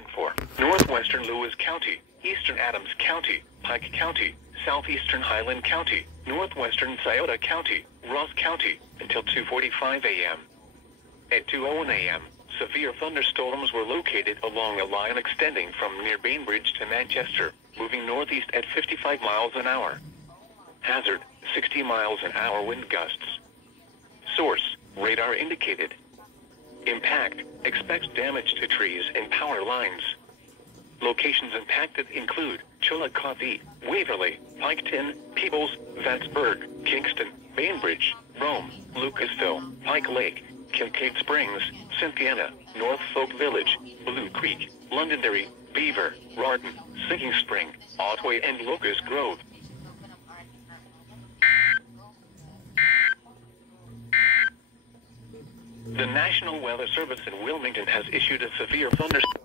warning for northwestern Lewis County, eastern Adams County, Pike County, southeastern Highland County, northwestern Scioto County, Ross County, until 2:45 a.m. At 2:01 a.m., severe thunderstorms were located along a line extending from near Bainbridge to Manchester, moving northeast at 55 miles an hour. Hazard, 60 miles an hour wind gusts. Source, radar indicated. Impact, expects damage to trees and power lines. Locations impacted include Chillicothe, Waverly, Piketon, Peebles, Vanceburg, Kingston, Bainbridge, Rome, Lucasville, Pike Lake, Kincaid Springs, Cynthiana, Norfolk Village, Blue Creek, Londonderry, Beaver, Rarden, Sinking Spring, Otway and Locust Grove. The National Weather Service in Wilmington has issued a severe thunderstorm